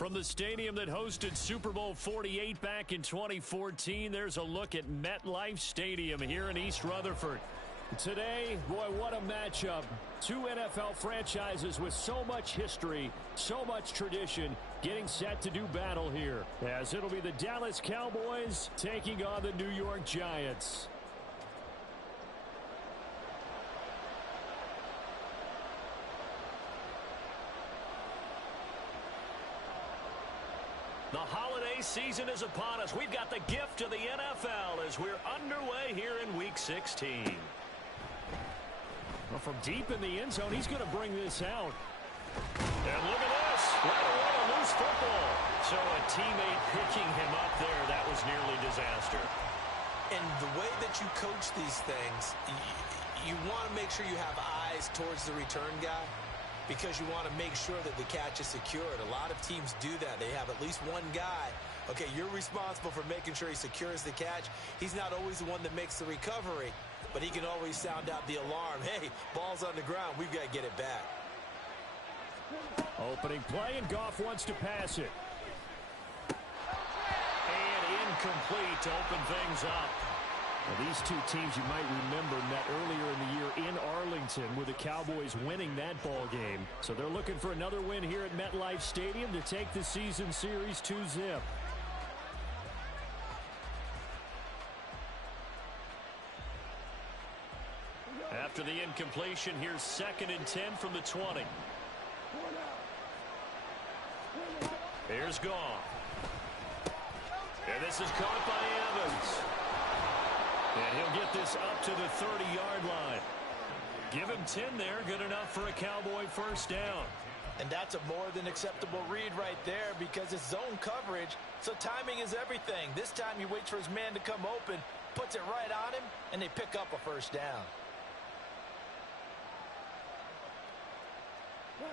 From the stadium that hosted Super Bowl 48 back in 2014, there's a look at MetLife Stadium here in East Rutherford. Today, boy, what a matchup. Two NFL franchises with so much history, so much tradition, getting set to do battle here, as it'll be the Dallas Cowboys taking on the New York Giants. The holiday season is upon us. We've got the gift of the NFL as we're underway here in Week 16. Well, from deep in the end zone, he's going to bring this out. And look at this. Right away, a loose football. So a teammate picking him up there, that was nearly disaster. And the way that you coach these things, you want to make sure you have eyes towards the return guy, because you want to make sure that the catch is secured. A lot of teams do that. They have at least one guy. Okay, you're responsible for making sure he secures the catch. He's not always the one that makes the recovery, but he can always sound out the alarm. Hey, ball's on the ground. We've got to get it back. Opening play, and Goff wants to pass it. And incomplete to open things up. Well, these two teams, you might remember, met earlier in the year in Arlington with the Cowboys winning that ball game. So they're looking for another win here at MetLife Stadium to take the season series 2-0. After the incompletion, here's 2nd and 10 from the 20. Here's Goff. And this is caught by Evans. And he'll get this up to the 30-yard line. Give him 10 there. Good enough for a Cowboy first down. And that's a more than acceptable read right there, because it's zone coverage, so timing is everything. This time he waits for his man to come open, puts it right on him, and they pick up a first down.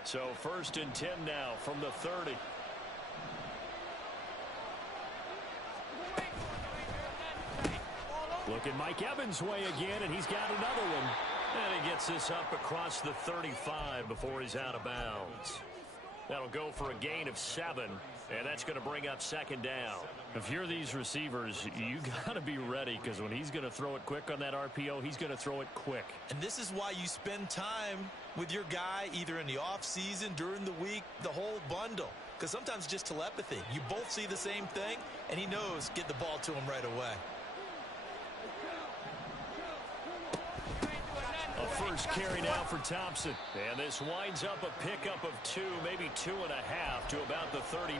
So 1st and 10 now from the 30. Look at Mike Evans' way again, and he's got another one. And he gets this up across the 35 before he's out of bounds. That'll go for a gain of 7, and that's going to bring up 2nd down. If you're these receivers, you got to be ready, because when he's going to throw it quick on that RPO, he's going to throw it quick. And this is why you spend time with your guy, either in the offseason, during the week, the whole bundle. Because sometimes just telepathy. You both see the same thing, and he knows get the ball to him right away. A first carry now for Thompson. And this winds up a pickup of 2, maybe 2.5 to about the 39.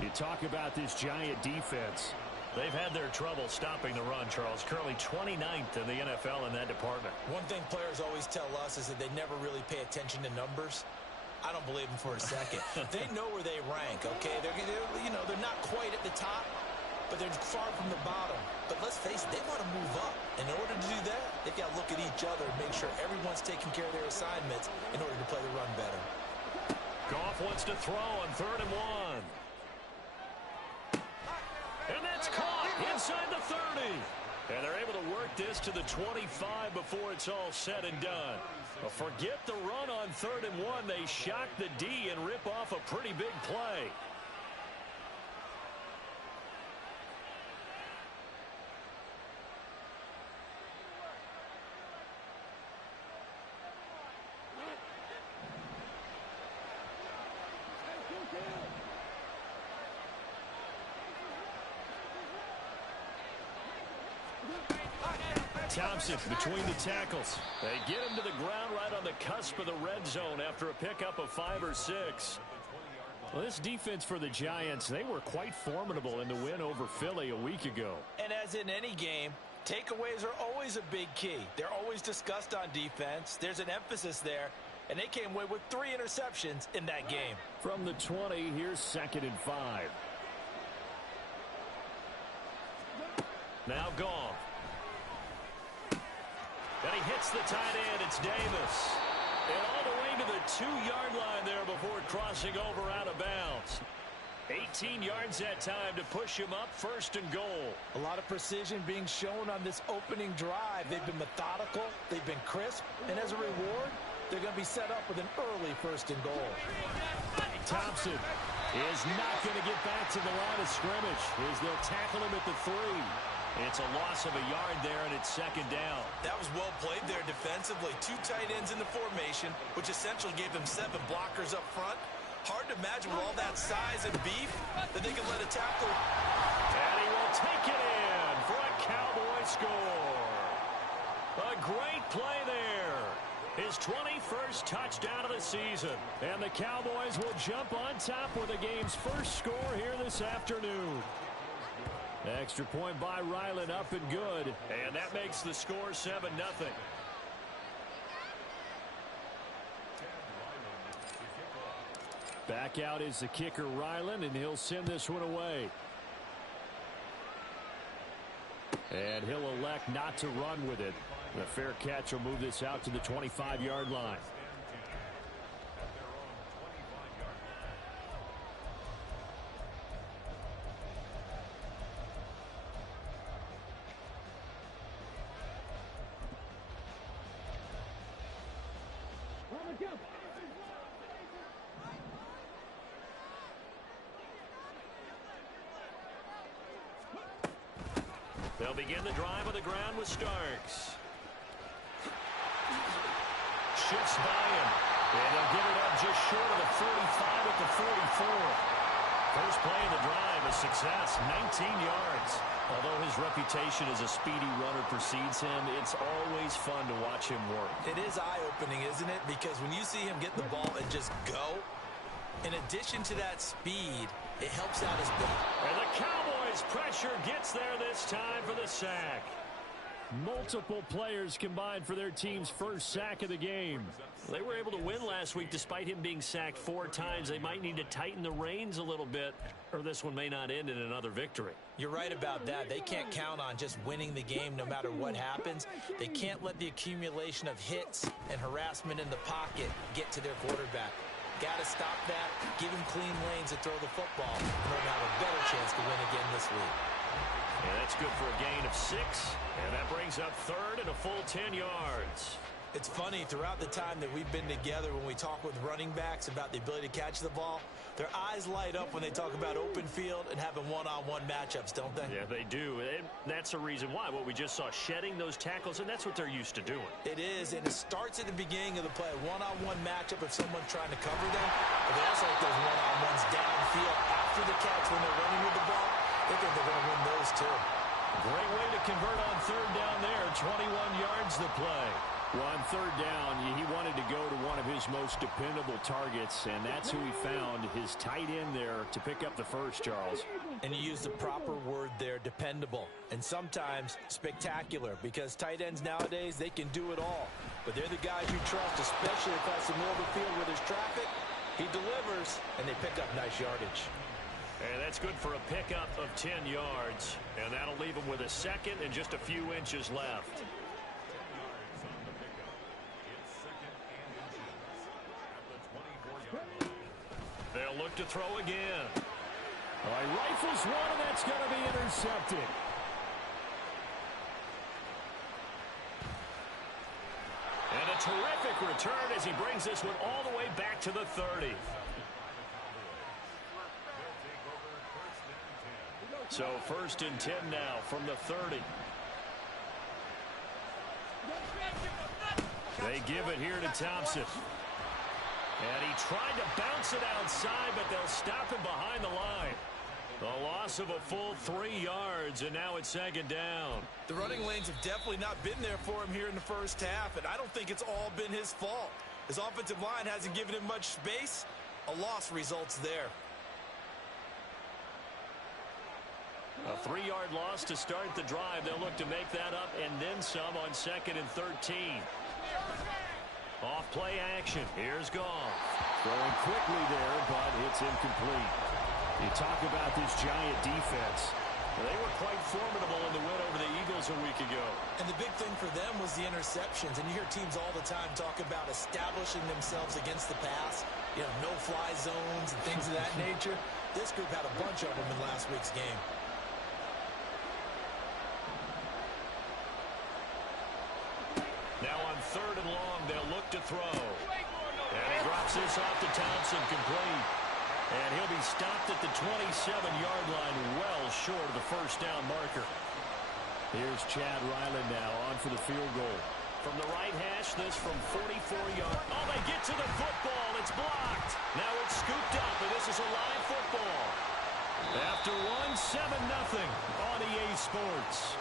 You talk about this Giant defense. They've had their trouble stopping the run, Charles. Currently 29th in the NFL in that department. One thing players always tell us is that they never really pay attention to numbers. I don't believe them for a second. They know where they rank, okay? They're not quite at the top, but they're far from the bottom. But let's face it, they want to move up. And in order to do that, they've got to look at each other and make sure everyone's taking care of their assignments in order to play the run better. Goff wants to throw on 3rd and 1. And that's caught inside the 30. And they're able to work this to the 25 before it's all said and done. Well, forget the run on 3rd and 1. They shock the D and rip off a pretty big play. Thompson between the tackles. They get him to the ground right on the cusp of the red zone after a pickup of 5 or 6. Well, this defense for the Giants, they were quite formidable in the win over Philly a week ago. And as in any game, takeaways are always a big key. They're always discussed on defense. There's an emphasis there, and they came away with 3 interceptions in that game. From the 20, here's 2nd and 5. Now Goff. And he hits the tight end. It's Davis. And all the way to the 2-yard line there before crossing over out of bounds. 18 yards that time to push him up 1st and goal. A lot of precision being shown on this opening drive. They've been methodical. They've been crisp. And as a reward, they're going to be set up with an early 1st and goal. Thompson is not going to get back to the line of scrimmage as they'll tackle him at the 3. It's a loss of a yard there, and it's 2nd down. That was well played there defensively. 2 tight ends in the formation, which essentially gave them 7 blockers up front. Hard to imagine with all that size and beef that they can let a tackle. And he will take it in for a Cowboy score. A great play there. His 21st touchdown of the season. And the Cowboys will jump on top with the game's first score here this afternoon. Extra point by Ryland, up and good. And that makes the score 7-0. Back out is the kicker, Ryland, and he'll send this one away. And he'll elect not to run with it. The fair catch will move this out to the 25-yard line. They'll begin the drive on the ground with Starks. Shifts by him. And they'll get it up just short of the 45 at the 44. First play of the drive, a success, 19 yards. Although his reputation as a speedy runner precedes him, it's always fun to watch him work. It is eye-opening, isn't it? Because when you see him get the ball and just go, in addition to that speed, it helps out his back. And the Cowboys' pressure gets there this time for the sack. Multiple players combined for their team's first sack of the game. They were able to win last week despite him being sacked 4 times. They might need to tighten the reins a little bit, or this one may not end in another victory. You're right about that. They can't count on just winning the game no matter what happens. They can't let the accumulation of hits and harassment in the pocket get to their quarterback. Got to stop that, give him clean lanes to throw the football, and they'll have a better chance to win again this week. And that's good for a gain of 6, and that brings up 3rd and a full 10 yards. It's funny, throughout the time that we've been together, when we talk with running backs about the ability to catch the ball, their eyes light up when they talk about open field and having one-on-one matchups, don't they? Yeah, they do. And that's the reason why. What we just saw, shedding those tackles, and that's what they're used to doing. It is, and it starts at the beginning of the play. One-on-one matchup if someone's trying to cover them. But they also like those one-on-ones downfield after the catch when they're running with the ball. They think they're going to win those, too. Great way to convert on 3rd down there. 21 yards the play. Well, on 3rd down, he wanted to go to one of his most dependable targets, and that's who he found, his tight end there, to pick up the first, Charles. And you use the proper word there, dependable, and sometimes spectacular, because tight ends nowadays, they can do it all. But they're the guys you trust, especially across the middle of the field where there's traffic. He delivers, and they pick up nice yardage. And that's good for a pickup of 10 yards, and that'll leave him with a 2nd and just a few inches left. They'll look to throw again. All right, rifles one, and that's going to be intercepted. And a terrific return as he brings this one all the way back to the 30. So 1st and 10 now from the 30. They give it here to Thompson. And he tried to bounce it outside, but they'll stop him behind the line. A loss of a full 3 yards, and now it's 2nd down. The running lanes have definitely not been there for him here in the first half, and I don't think it's all been his fault. His offensive line hasn't given him much space. A loss results there. A 3-yard loss to start the drive. They'll look to make that up and then some on 2nd and 13. Off play action. Here's Goff. Throwing quickly there, but it's incomplete. You talk about this giant defense. They were quite formidable in the win over the Eagles a week ago. And the big thing for them was the interceptions. And you hear teams all the time talk about establishing themselves against the pass. You know, no-fly zones and things of that nature. This group had a bunch of them in last week's game. Now on 3rd and long. They'll look to throw. And he drops this off to Thompson, complete. And he'll be stopped at the 27-yard line, well short of the first down marker. Here's Chad Ryland now on for the field goal. From the right hash, this from 44 yards. Oh, they get to the football. It's blocked. Now it's scooped up, and this is a live football. After one, 7-0 on EA Sports.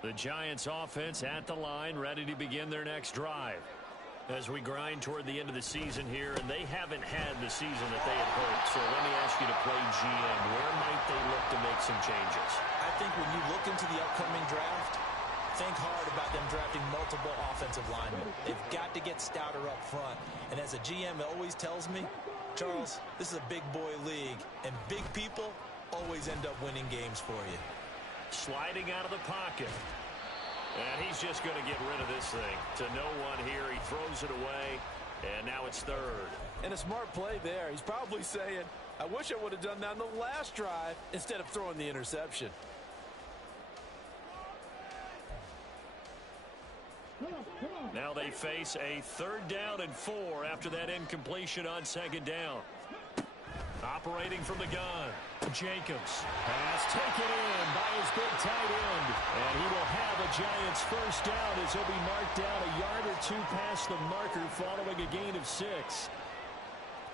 The Giants offense at the line, ready to begin their next drive. As we grind toward the end of the season here, and they haven't had the season that they had hoped. So let me ask you to play GM. Where might they look to make some changes? I think when you look into the upcoming draft, think hard about them drafting multiple offensive linemen. They've got to get stouter up front. And as a GM always tells me, Charles, this is a big boy league, and big people always end up winning games for you. Sliding out of the pocket. And he's just going to get rid of this thing. To no one here. He throws it away. And now it's 3rd. And a smart play there. He's probably saying, I wish I would have done that on the last drive instead of throwing the interception. Now they face a 3rd down and 4 after that incompletion on 2nd down. Operating from the gun, Jacobs has taken in by his big tight end. And he will have a Giants first down as he'll be marked down a yard or 2 past the marker following a gain of 6.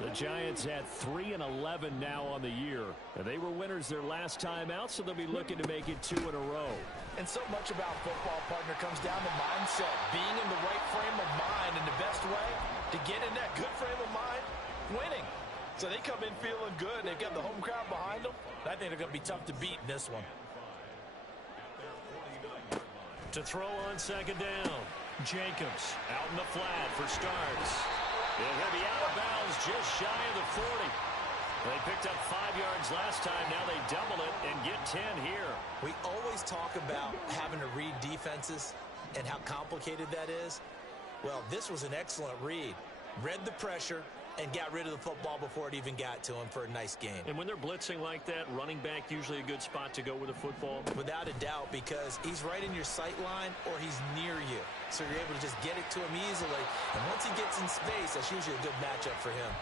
The Giants at 3-11 now on the year. And they were winners their last time out, so they'll be looking to make it 2 in a row. And so much about football, partner, comes down to mindset. Being in the right frame of mind, and the best way to get in that good frame of mind, winning. So they come in feeling good. They've got the home crowd behind them. I think they're going to be tough to beat in this one. To throw on 2nd down, Jacobs out in the flat for starts. He'll be out of bounds just shy of the 40. They picked up 5 yards last time. Now they double it and get 10 here. We always talk about having to read defenses and how complicated that is. Well, this was an excellent read. Read the pressure and got rid of the football before it even got to him for a nice game. And when they're blitzing like that, running back usually a good spot to go with the football? Without a doubt, because he's right in your sight line or he's near you. So you're able to just get it to him easily. And once he gets in space, that's usually a good matchup for him.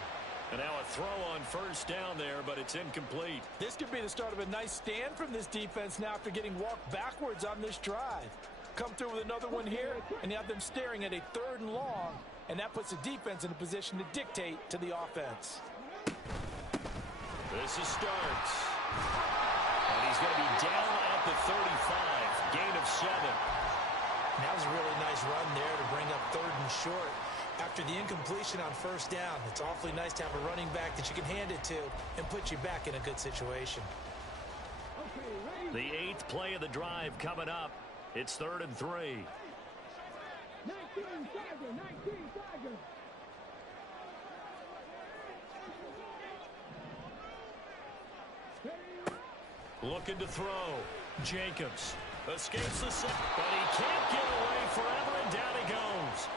And now a throw on first down there, but it's incomplete. This could be the start of a nice stand from this defense now after getting walked backwards on this drive. Come through with another one here, and you have them staring at a 3rd and long. And that puts the defense in a position to dictate to the offense. This is starts. And he's going to be down at the 35. Gain of 7. That was a really nice run there to bring up 3rd and short. After the incompletion on first down, it's awfully nice to have a running back that you can hand it to and put you back in a good situation. The 8th play of the drive coming up. It's 3rd and 3. 19 Tiger, 19 Tiger. Looking to throw. Jacobs escapes the set, but he can't get away forever, and down he goes.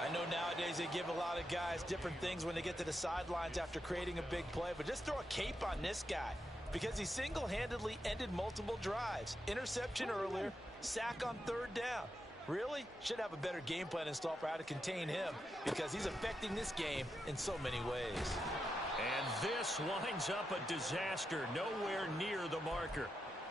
I know nowadays they give a lot of guys different things when they get to the sidelines after creating a big play, but just throw a cape on this guy because he single-handedly ended multiple drives. Interception earlier, sack on 3rd down. Really? Should have a better game plan installed for how to contain him because he's affecting this game in so many ways. And this winds up a disaster, nowhere near the marker.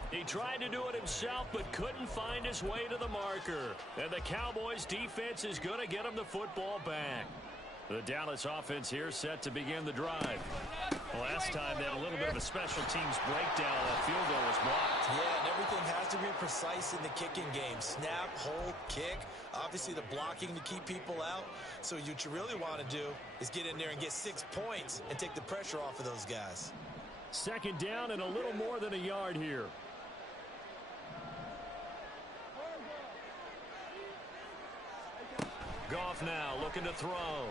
He tried to do it himself, but couldn't find his way to the marker. And the Cowboys defense is going to get him the football back. The Dallas offense here set to begin the drive. Last time they had a little bit of a special teams breakdown. That field goal was blocked. Yeah, and everything has to be precise in the kicking game. Snap, hold, kick. Obviously the blocking to keep people out. So what you really want to do is get in there and get 6 points and take the pressure off of those guys. 2nd down and a little more than a yard here. Goff now looking to throw.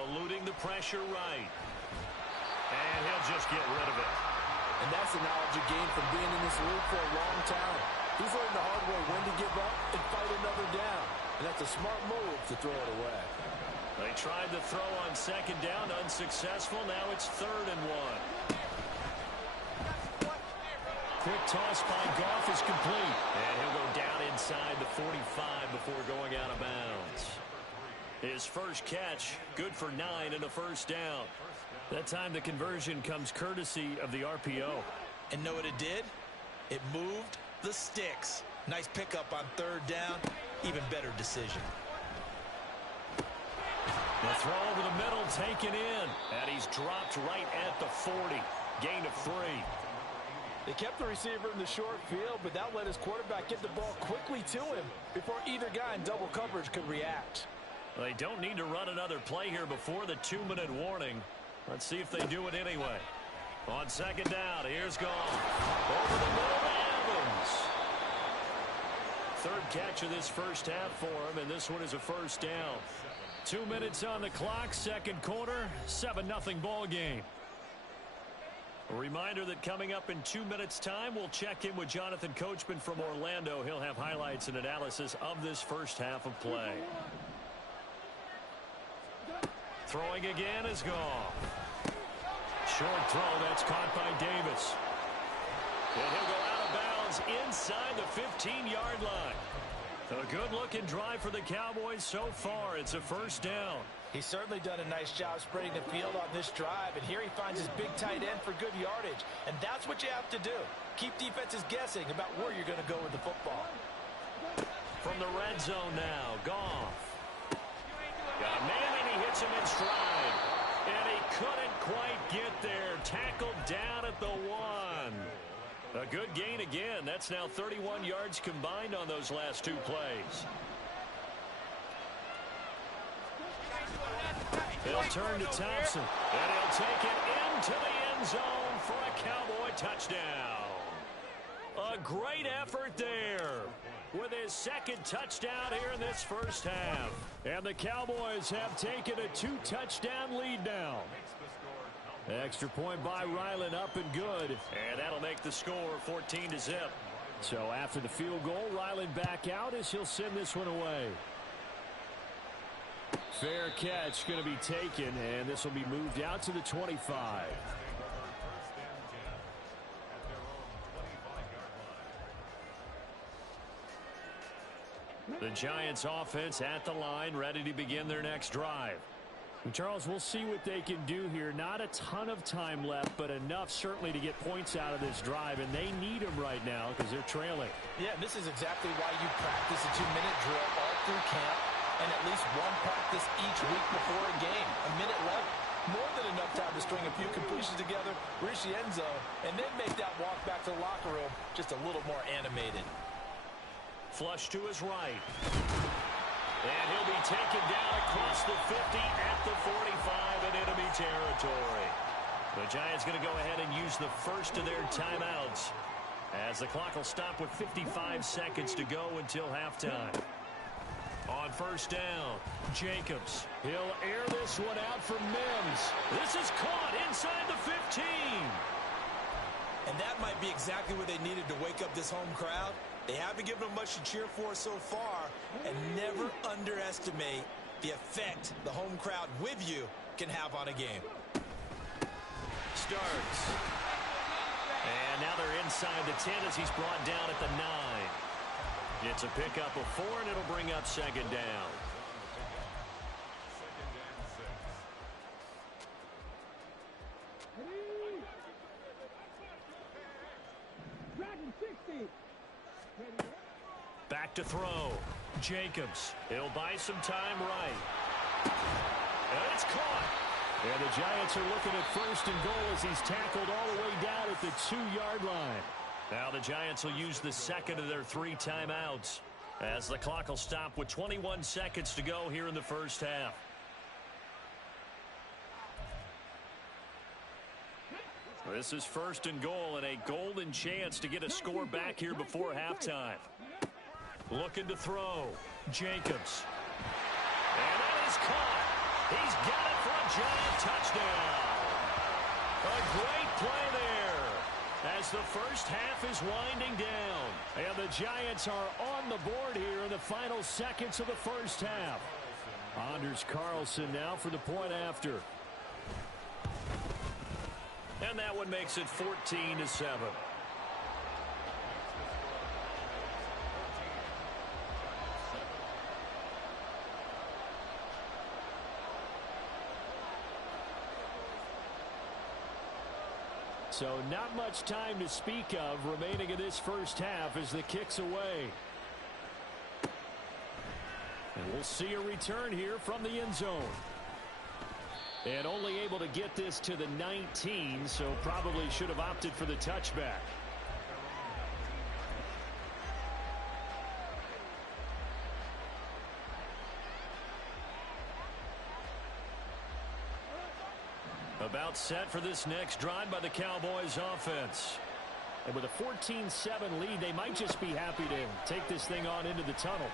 Eluding the pressure right. And he'll just get rid of it. And that's the knowledge you gain from being in this league for a long time. He's learned the hard way when to give up and fight another down. And that's a smart move to throw it away. They tried the throw on second down, unsuccessful. Now it's 3rd and 1. Quick toss by Goff is complete. And he'll go down inside the 45 before going out of bounds. His first catch, good for 9 and a first down. That time the conversion comes courtesy of the RPO. And know what it did? It moved the sticks. Nice pickup on 3rd down. Even better decision. The throw over the middle taken in. And he's dropped right at the 40. Gain of 3. They kept the receiver in the short field, but that let his quarterback get the ball quickly to him before either guy in double coverage could react. They don't need to run another play here before the 2-minute warning. Let's see if they do it anyway. On second down, here's Goff. Over the middle to Evans. 3rd catch of this first half for him, and this one is a first down. 2 minutes on the clock, second quarter, 7-0 ball game. A reminder that coming up in 2 minutes' time, we'll check in with Jonathan Coachman from Orlando. He'll have highlights and analysis of this first half of play. Throwing again is Goff. Short throw, that's caught by Davis. And he'll go out of bounds inside the 15-yard line. A good-looking drive for the Cowboys so far. It's a first down. He's certainly done a nice job spreading the field on this drive, and here he finds his big tight end for good yardage. And that's what you have to do. Keep defenses guessing about where you're going to go with the football. From the red zone now, Goff. Got a man, and he hits him in stride. And he couldn't quite get there. Tackled down at the 1. A good gain again. That's now 31 yards combined on those last 2 plays. He'll turn to Thompson, and he'll take it into the end zone for a Cowboy touchdown. A great effort there with his 2nd touchdown here in this first half. And the Cowboys have taken a 2-touchdown lead now. Extra point by Ryland, up and good. And that'll make the score 14-0. So after the field goal, Ryland back out as he'll send this one away. Fair catch going to be taken, and this will be moved out to the 25. The Giants offense at the line, ready to begin their next drive. And Charles, we'll see what they can do here. Not a ton of time left, but enough certainly to get points out of this drive, and they need them right now because they're trailing. Yeah, and this is exactly why you practice a 2-minute drill all through camp and at least one practice each week before a game. A minute left, more than enough time to string a few completions together, reach the end zone, and then make that walk back to the locker room just a little more animated. Flush to his right. And he'll be taken down across the 50 at the 45 in enemy territory. The Giants going to go ahead and use the first of their timeouts as the clock will stop with 55 seconds to go until halftime. On first down, Jacobs. He'll air this one out for Mims. This is caught inside the 15. And that might be exactly what they needed to wake up this home crowd. They haven't given them much to cheer for so far, and never underestimate the effect the home crowd with you can have on a game. Starts. And now they're inside the 10 as he's brought down at the 9. It's a pickup of 4, and it'll bring up second down. Back to throw. Jacobs. He'll buy some time right. And it's caught. And the Giants are looking at first and goal as he's tackled all the way down at the 2-yard line. Now the Giants will use the second of their 3 timeouts as the clock will stop with 21 seconds to go here in the first half. This is first and goal and a golden chance to get a score back here before halftime. Looking to throw. Jacobs. And that is caught. He's got it for a Giant touchdown. A great play there as the first half is winding down. And the Giants are on the board here in the final seconds of the first half. Anders Carlson now for the point after. And that one makes it 14-7. So not much time to speak of remaining in this first half as the kick's away. And we'll see a return here from the end zone. And only able to get this to the 19, so probably should have opted for the touchback. About set for this next drive by the Cowboys offense. And with a 14-7 lead, they might just be happy to take this thing on into the tunnel.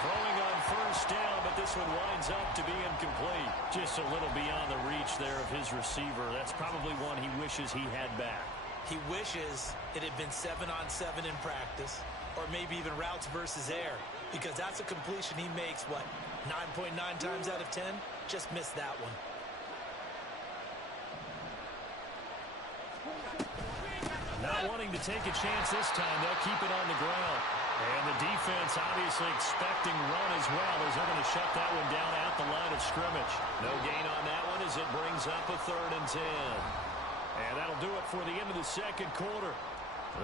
Throwing on first down, but this one winds up to be incomplete. Just a little beyond the reach there of his receiver. That's probably one he wishes he had back. He wishes it had been 7-on-7 in practice, or maybe even routes versus air, because that's a completion he makes, what, 9.9 times out of 10? Just missed that one. Not wanting to take a chance this time, they'll keep it on the ground. And the defense obviously expecting run as well as they're going to shut that one down at the line of scrimmage. No gain on that one as it brings up a 3rd and 10. And that'll do it for the end of the second quarter.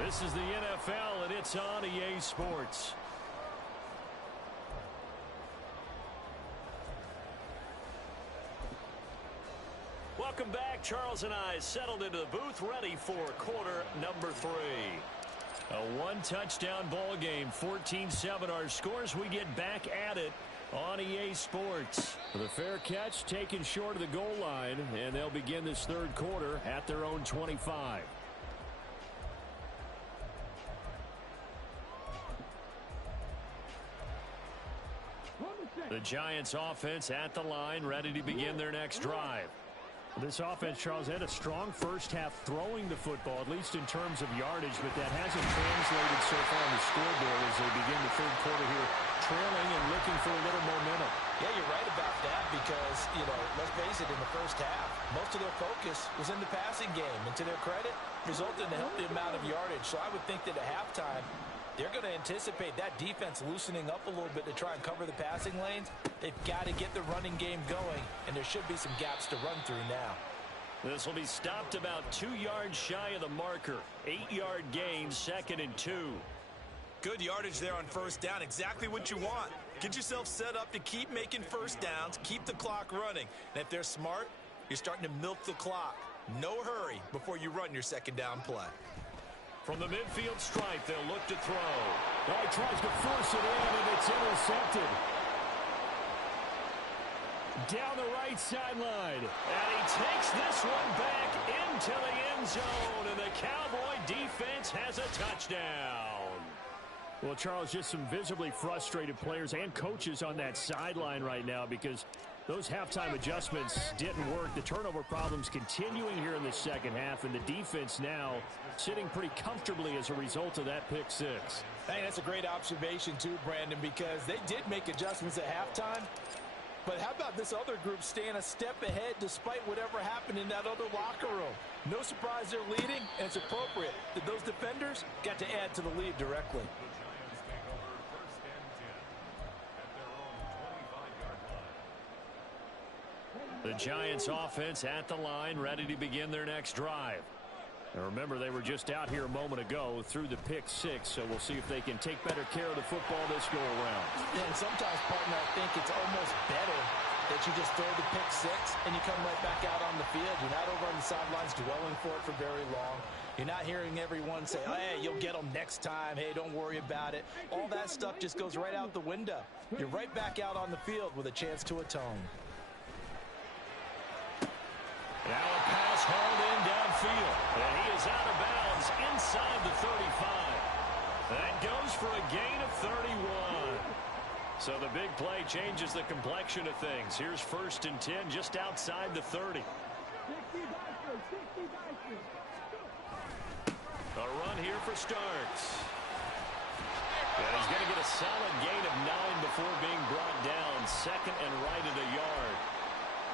This is the NFL, and it's on EA Sports. Welcome back. Charles and I settled into the booth, ready for quarter number 3. A one-touchdown ball game, 14-7 our scores. We get back at it on EA Sports. The fair catch taken short of the goal line, and they'll begin this third quarter at their own 25. The Giants offense at the line, ready to begin their next drive. This offense, Charles, had a strong first half throwing the football, at least in terms of yardage, but that hasn't translated so far on the scoreboard as they begin the third quarter here, trailing and looking for a little momentum. Yeah, you're right about that because, let's face it, in the first half, most of their focus was in the passing game, and to their credit, resulted in a healthy amount of yardage. So I would think that at halftime, they're going to anticipate that defense loosening up a little bit to try and cover the passing lanes. They've got to get the running game going, and there should be some gaps to run through now. This will be stopped about 2 yards shy of the marker. 8-yard gain, 2nd and 2. Good yardage there on first down. Exactly what you want. Get yourself set up to keep making first downs, keep the clock running. And if they're smart, you're starting to milk the clock. No hurry before you run your second down play. From the midfield stripe, they'll look to throw. Oh, he tries to force it in, and it's intercepted. Down the right sideline. And he takes this one back into the end zone, and the Cowboy defense has a touchdown. Well, Charles, just some visibly frustrated players and coaches on that sideline right now because those halftime adjustments didn't work. The turnover problems continuing here in the second half, and the defense now sitting pretty comfortably as a result of that pick six. Hey, that's a great observation too, Brandon, because they did make adjustments at halftime. But how about this other group staying a step ahead despite whatever happened in that other locker room? No surprise they're leading, and it's appropriate that those defenders got to add to the lead directly. The Giants offense at the line, ready to begin their next drive. And remember, they were just out here a moment ago through the pick six, so we'll see if they can take better care of the football this go-around. And sometimes, partner, I think it's almost better that you just throw the pick six and you come right back out on the field. You're not over on the sidelines dwelling for it for very long. You're not hearing everyone say, hey, you'll get them next time. Hey, don't worry about it. All that stuff just goes right out the window. You're right back out on the field with a chance to atone. Now a pass hauled in downfield, and he is out of bounds inside the 35. That goes for a gain of 31. So the big play changes the complexion of things. Here's 1st and 10 just outside the 30. A run here for Starks. And he's going to get a solid gain of 9 before being brought down. Second and right at a yard.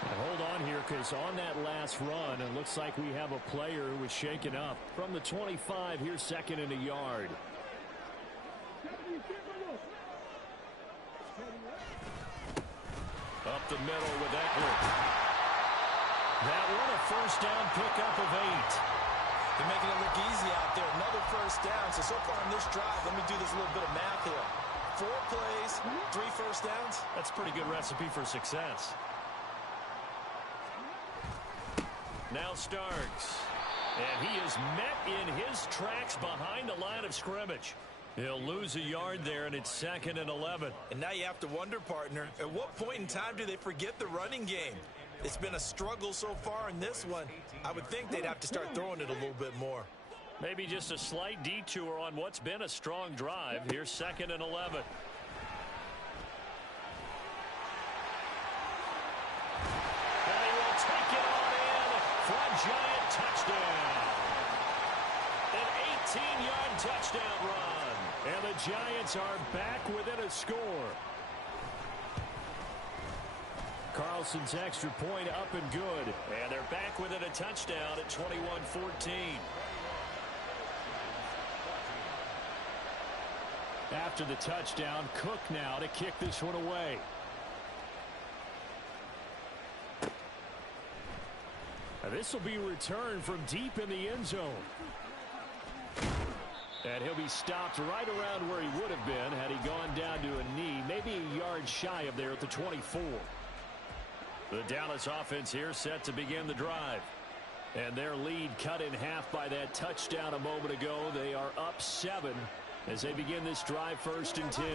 And hold on here, because on that last run, it looks like we have a player who was shaken up. From the 25, here's second and a yard. Up the middle with Eckler. That one a first down pickup of 8. They're making it look easy out there. Another first down. So far in this drive, let me do this little bit of math here. 4 plays, 3 first downs. That's a pretty good recipe for success. Now Starks. And he is met in his tracks behind the line of scrimmage. He'll lose a yard there, and it's second and 11. And now you have to wonder, partner, at what point in time do they forget the running game? It's been a struggle so far in this one. I would think they'd have to start throwing it a little bit more. Maybe just a slight detour on what's been a strong drive. Here's second and 11. And he will take it on in for a giant touchdown. An 18-yard touchdown run. And the Giants are back within a score. Carlson's extra point up and good. And they're back within a touchdown at 21-14. After the touchdown, Cook now to kick this one away. This will be returned from deep in the end zone. And he'll be stopped right around where he would have been had he gone down to a knee, maybe a yard shy of there at the 24. The Dallas offense here set to begin the drive. And their lead cut in half by that touchdown a moment ago. They are up 7 as they begin this drive, first and 10.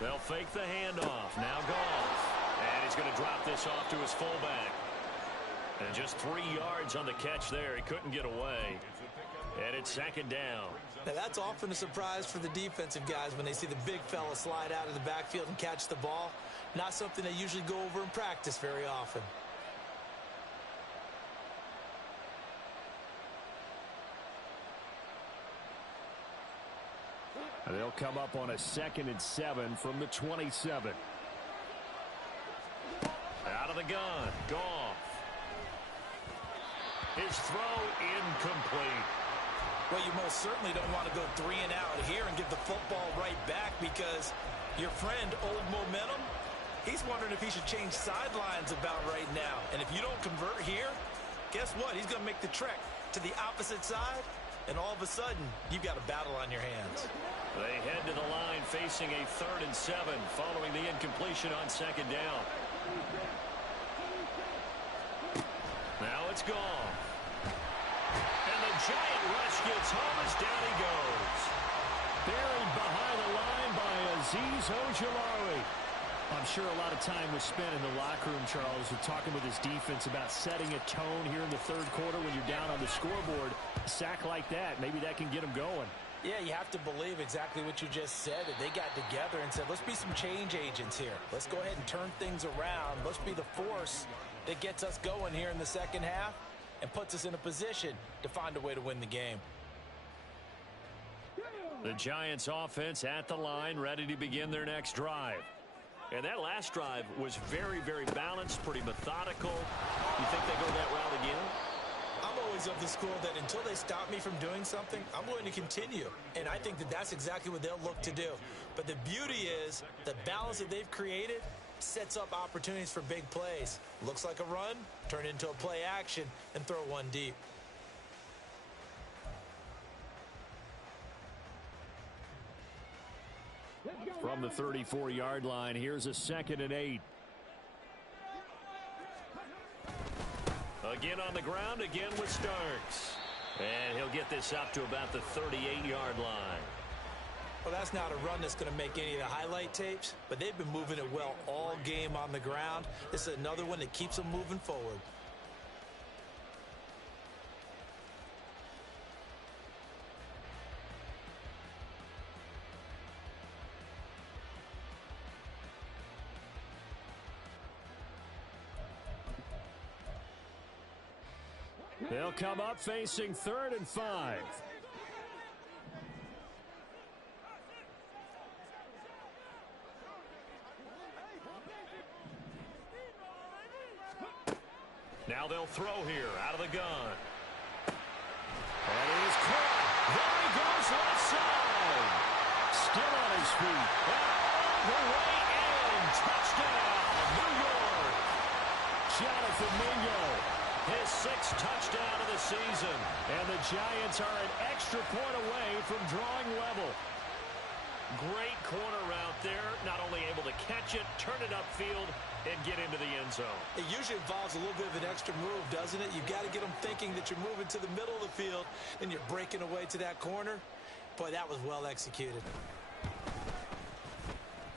They'll fake the handoff. Now Goff. And he's going to drop this off to his fullback. And just 3 yards on the catch there. He couldn't get away. And it's second down. Now that's often a surprise for the defensive guys when they see the big fella slide out of the backfield and catch the ball. Not something they usually go over in practice very often. They'll come up on a second and 7 from the 27. Out of the gun. Goff. His throw incomplete. Well, you most certainly don't want to go 3 and out here and give the football right back, because your friend, Old Momentum, he's wondering if he should change sidelines about right now. And if you don't convert here, guess what? He's going to make the trek to the opposite side, and all of a sudden, you've got a battle on your hands. They head to the line facing a 3rd and 7 following the incompletion on second down. Now it's gone. And the giant rush gets home as down he goes. Buried behind the line by Azeez Ojulari. I'm sure a lot of time was spent in the locker room, Charles, with talking with his defense about setting a tone here in the 3rd quarter when you're down on the scoreboard. A sack like that, maybe that can get them going. Yeah, you have to believe exactly what you just said. That they got together and said, let's be some change agents here. Let's go ahead and turn things around. Let's be the force that gets us going here in the second half and puts us in a position to find a way to win the game. The Giants offense at the line, ready to begin their next drive. And that last drive was very, very balanced, pretty methodical. You think they go that route again? I'm always of the school that until they stop me from doing something, I'm going to continue. And I think that that's exactly what they'll look to do. But the beauty is the balance that they've created sets up opportunities for big plays. Looks like a run, turn into a play action, and throw one deep. From the 34-yard line, here's a 2nd and 8. Again on the ground, again with Starks. And he'll get this up to about the 38-yard line. Well, that's not a run that's going to make any of the highlight tapes, but they've been moving it well all game on the ground. This is another one that keeps them moving forward. They'll come up facing 3rd and 5. Now they'll throw here out of the gun. And it is caught. There he goes left side. Still on his feet. And all the way in. Touchdown, New York. Jonathan Mingo, his 6th touchdown of the season. And the Giants are an extra point away from drawing level. Great corner out there. Not only able to catch it, turn it upfield, and get into the end zone. It usually involves a little bit of an extra move, doesn't it? You've got to get them thinking that you're moving to the middle of the field and you're breaking away to that corner. Boy, that was well executed.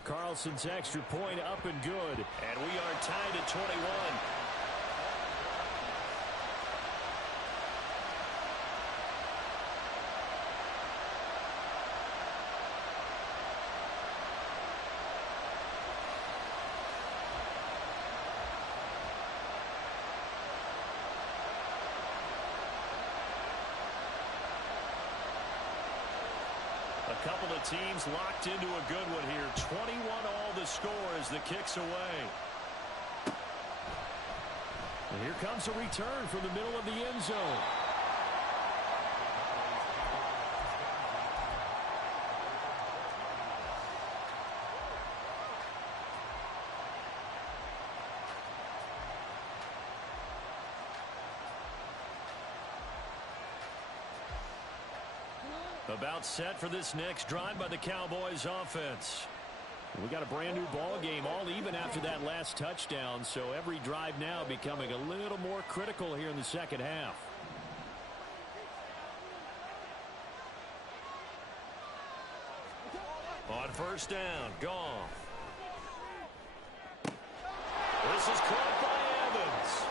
Carlson's extra point up and good. And we are tied at 21. A couple of teams locked into a good one here. 21 all the score as the kick's away. And here comes a return from the middle of the end zone. About set for this next drive by the Cowboys offense. We got a brand new ball game, all even after that last touchdown, so every drive now becoming a little more critical here in the second half. On first down, Goff. This is caught by Evans.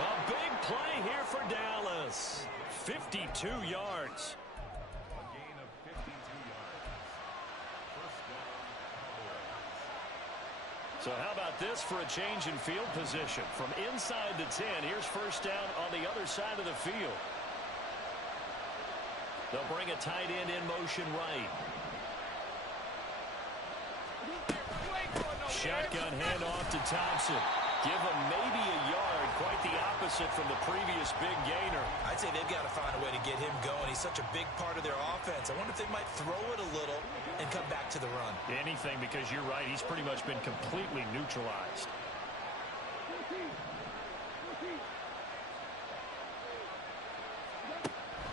A big play here for Dallas. 52 yards. A gain of 52 yards. First down, Cowboys. So how about this for a change in field position? From inside the 10, here's first down on the other side of the field. They'll bring a tight end in motion right. Shotgun handoff to Thompson. Give him maybe a yard, quite the opposite from the previous big gainer. I'd say they've got to find a way to get him going. He's such a big part of their offense. I wonder if they might throw it a little and come back to the run. Anything, because you're right. He's pretty much been completely neutralized.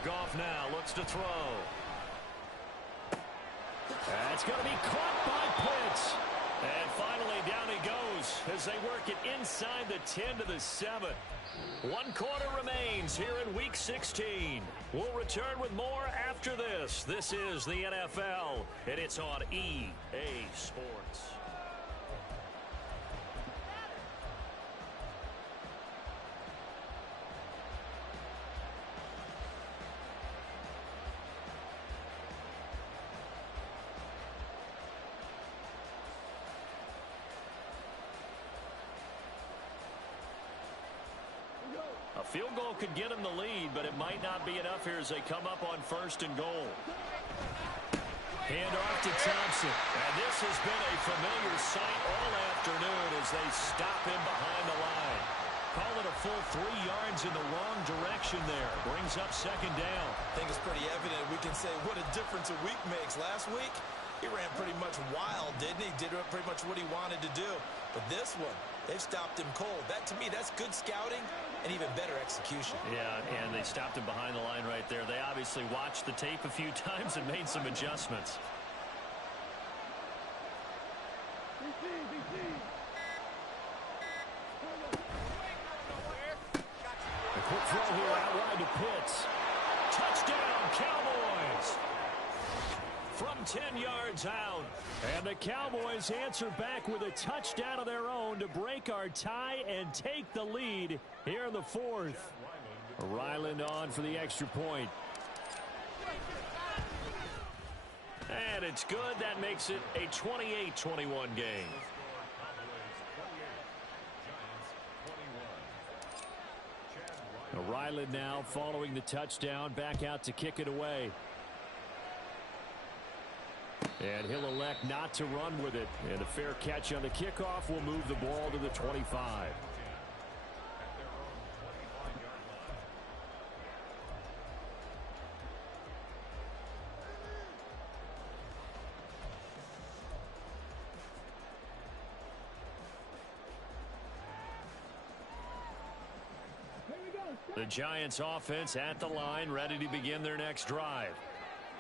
Goff now looks to throw. That's going to be caught by Pitts. And finally, down he goes as they work it inside the 10 to the 7. 1 quarter remains here in Week 16. We'll return with more after this. This is the NFL, and it's on EA Sports. A field goal could get them the lead, but it might not be enough here as they come up on first and goal. Hand off to Thompson. And this has been a familiar sight all afternoon as they stop him behind the line. Call it a full 3 yards in the wrong direction there. Brings up second down. I think it's pretty evident. We can say what a difference a week makes. Last week, he ran pretty much wild, didn't he? Did pretty much what he wanted to do. But this one, they've stopped him cold. That, to me, that's good scouting and even better execution. Yeah, and they stopped him behind the line right there. They obviously watched the tape a few times and made some adjustments. A quick throw here out wide to Pitts. Touchdown, Cowboys! From 10 yards out. And the Cowboys answer back with a touchdown of their own to break our tie and take the lead here in the fourth. Ryland on for the extra point. And it's good. That makes it a 28-21 game. Ryland now following the touchdown, back out to kick it away. And he'll elect not to run with it. And a fair catch on the kickoff will move the ball to the 25. The Giants offense at the line, ready to begin their next drive.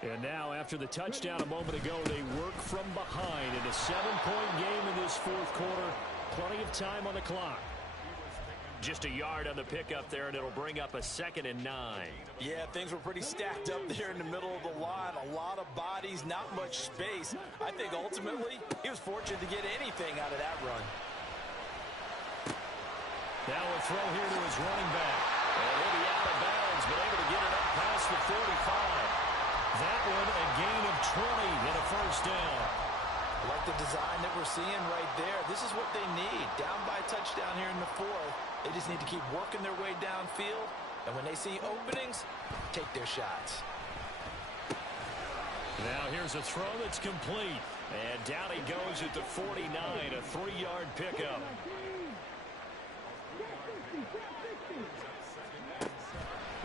And now, after the touchdown a moment ago, they work from behind in a 7-point game in this fourth quarter. Plenty of time on the clock. Just a yard on the pickup there, and it'll bring up a 2nd and 9. Yeah, things were pretty stacked up there in the middle of the line. A lot of bodies, not much space. I think ultimately he was fortunate to get anything out of that run. Now a throw here to his running back. And he'll be out of bounds, but able to get it up past the 45. That one a gain of 20 and a first down. I like the design that we're seeing right there. This is what they need. Down by a touchdown here in the fourth. They just need to keep working their way downfield. And when they see openings, take their shots. Now here's a throw that's complete. And down he goes at the 49, a 3-yard pickup.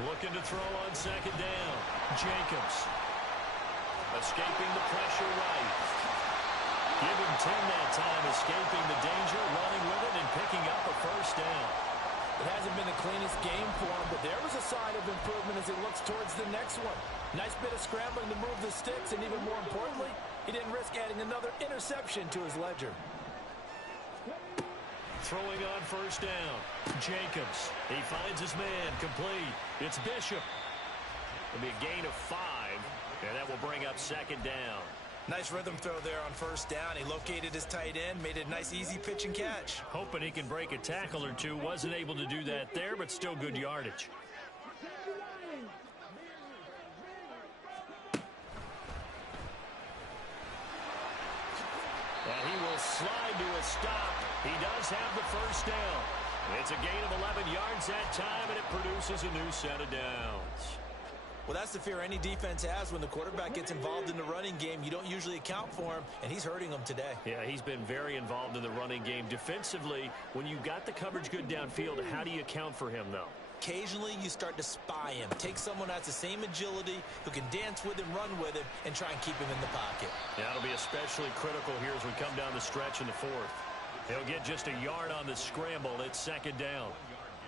Looking to throw on 2nd down. Jacobs. Escaping the pressure right. Give him 10 that time, escaping the danger, running with it, and picking up a first down. It hasn't been the cleanest game for him, but there was a sign of improvement as he looks towards the next one. Nice bit of scrambling to move the sticks, and even more importantly, he didn't risk adding another interception to his ledger. Throwing on first down. Jacobs. He finds his man. Complete. It's Bishop. It'll be a gain of 5, and that will bring up 2nd down. Nice rhythm throw there on first down. He located his tight end, made it a nice, easy pitch and catch. Hoping he can break a tackle or two. Wasn't able to do that there, but still good yardage. And he will slide to a stop. He does have the first down. It's a gain of 11 yards that time, and it produces a new set of downs. Well, that's the fear any defense has when the quarterback gets involved in the running game. You don't usually account for him, and he's hurting them today. Yeah, he's been very involved in the running game. Defensively, when you got the coverage good downfield, how do you account for him, though? Occasionally, you start to spy him. Take someone that's the same agility, who can dance with him, run with him, and try and keep him in the pocket. Yeah, it'll be especially critical here as we come down the stretch in the fourth. He'll get just a yard on the scramble. It's 2nd down.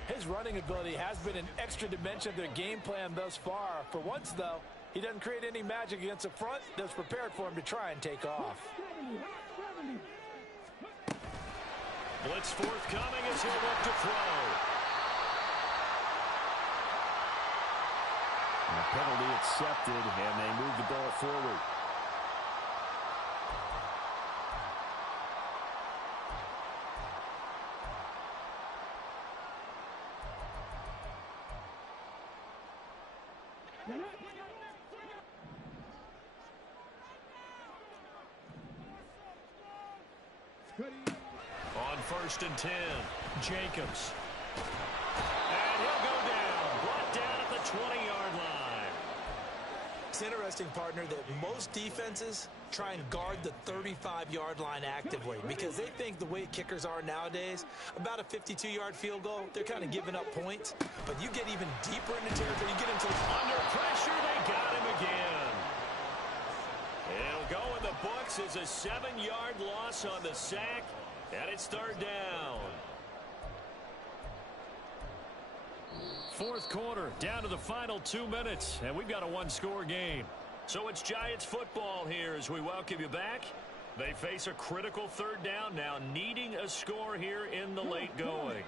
His running ability has been an extra dimension of their game plan thus far. For once, though, he doesn't create any magic against the front that's prepared for him to try and take off. Blitz forthcoming as he'll look to throw. And a penalty accepted, and they move the ball forward. On 1st and 10, Jacobs. And he'll go down. Brought down at the 20-yard line. It's interesting, partner, that most defenses try and guard the 35-yard line actively because they think the way kickers are nowadays, about a 52-yard field goal, they're kind of giving up points. But you get even deeper into territory, you get into under pressure, they got him again. It'll go in the books as a 7-yard loss on the sack, and it's 3rd down. Fourth quarter, down to the final 2 minutes, and we've got a 1-score game. So it's Giants football here as we welcome you back. They face a critical 3rd down now, needing a score here in the late going.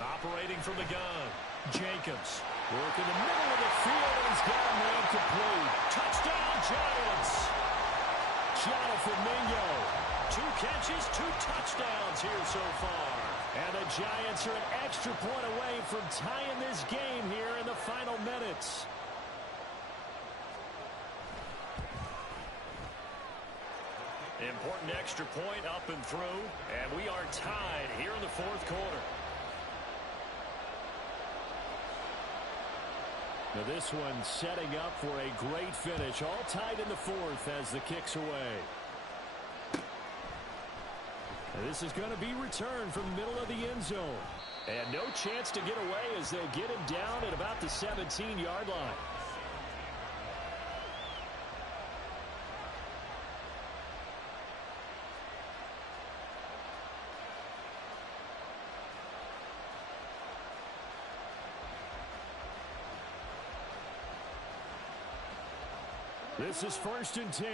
Operating from the gun, Jacobs. Work in the middle of the field, and he's got him ran complete. Touchdown, Giants! Jonathan Mingo. 2 catches, 2 touchdowns here so far. And the Giants are an extra point away from tying this game here in the final minutes. Important extra point up and through, and we are tied here in the fourth quarter. Now this one setting up for a great finish. All tied in the fourth as the kick's away. And this is going to be returned from the middle of the end zone. And no chance to get away as they'll get him down at about the 17-yard line. This is 1st and 10.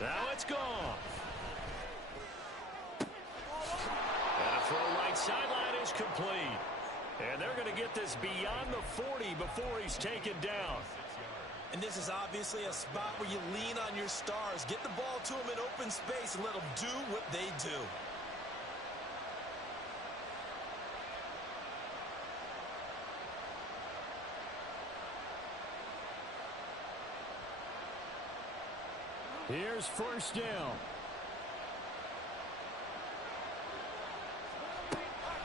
Now it's gone. And a throw right sideline is complete. And they're going to get this beyond the 40 before he's taken down. And this is obviously a spot where you lean on your stars. Get the ball to them in open space and let them do what they do. Here's 1st down.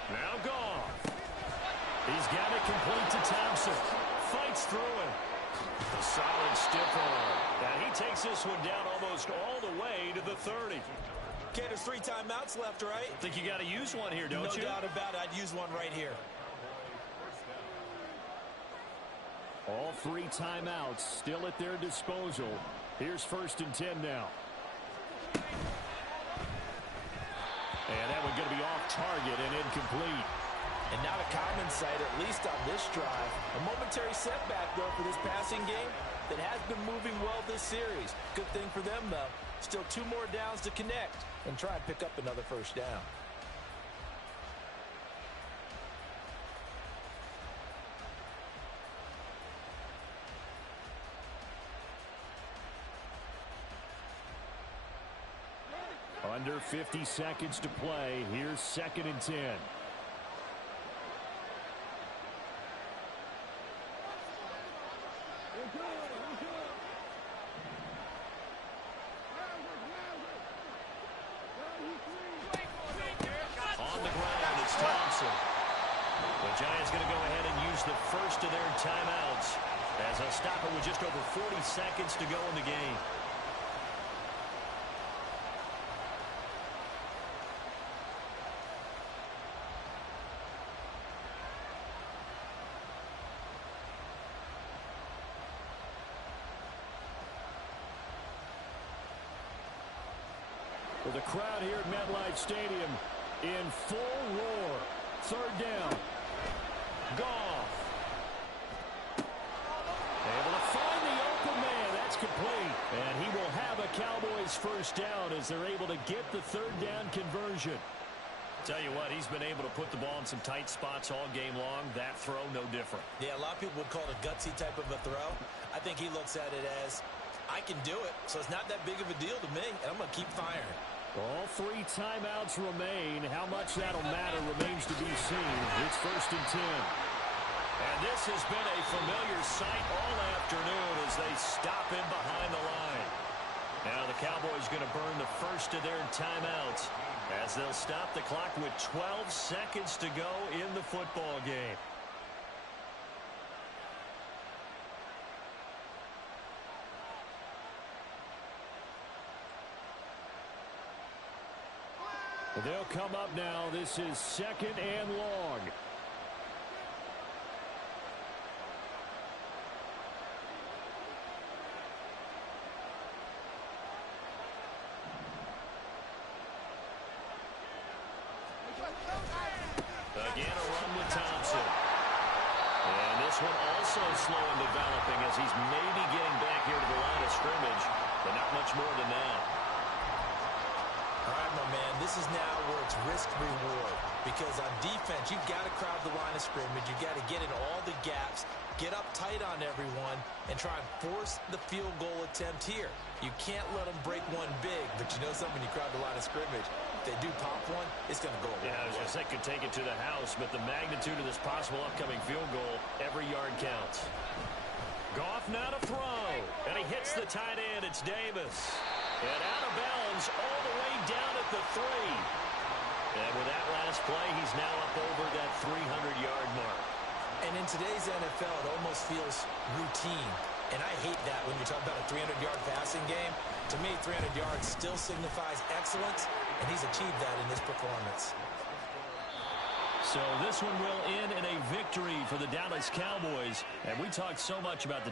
Now Goff. He's got it complete to Thompson. Fights through it. A solid stiff arm. And he takes this one down almost all the way to the 30. Okay, there's 3 timeouts left, right? I think you got to use one here, don't you? No doubt about it. I'd use one right here. All 3 timeouts still at their disposal. Here's 1st and 10 now. And that one going to be off target and incomplete. And not a common sight, at least on this drive. A momentary setback, though, for this passing game that has been moving well this series. Good thing for them, though. Still 2 more downs to connect and try and pick up another 1st down. Under 50 seconds to play. Here's 2nd and 10. On the ground, it's Thompson. The Giants going to go ahead and use the first of their timeouts as they'll stop it with just over 40 seconds to go in the game. Well, the crowd here at MetLife Stadium in full roar. 3rd down. Goff. Able to find the open man. That's complete. And he will have a Cowboys 1st down as they're able to get the 3rd down conversion. Tell you what, he's been able to put the ball in some tight spots all game long. That throw, no different. Yeah, a lot of people would call it a gutsy type of a throw. I think he looks at it as, I can do it, so it's not that big of a deal to me, and I'm going to keep firing. All 3 timeouts remain. How much that'll matter remains to be seen. It's 1st and 10. And this has been a familiar sight all afternoon as they stop in behind the line. Now the Cowboys going to burn the first of their timeouts as they'll stop the clock with 12 seconds to go in the football game. They'll come up now. This is 2nd and long. Again, a run with Thompson. And this one also slow in developing as he's maybe getting back here to the line of scrimmage, but not much more than that. All right, my man, this is now where it's risk-reward. Because on defense, you've got to crowd the line of scrimmage. You've got to get in all the gaps, get up tight on everyone, and try and force the field goal attempt here. You can't let them break one big, but you know something, you crowd the line of scrimmage. If they do pop one, it's going to go away. Yeah, I was going to say could take it to the house, but the magnitude of this possible upcoming field goal, every yard counts. Goff now to throw. And he hits the tight end. It's Davis. And out of bounds all the way down at the 3. And with that last play, he's now up over that 300-yard mark. And in today's NFL, it almost feels routine. And I hate that when you're talking about a 300-yard passing game. To me, 300 yards still signifies excellence, and he's achieved that in this performance. So this one will end in a victory for the Dallas Cowboys. And we talked so much about the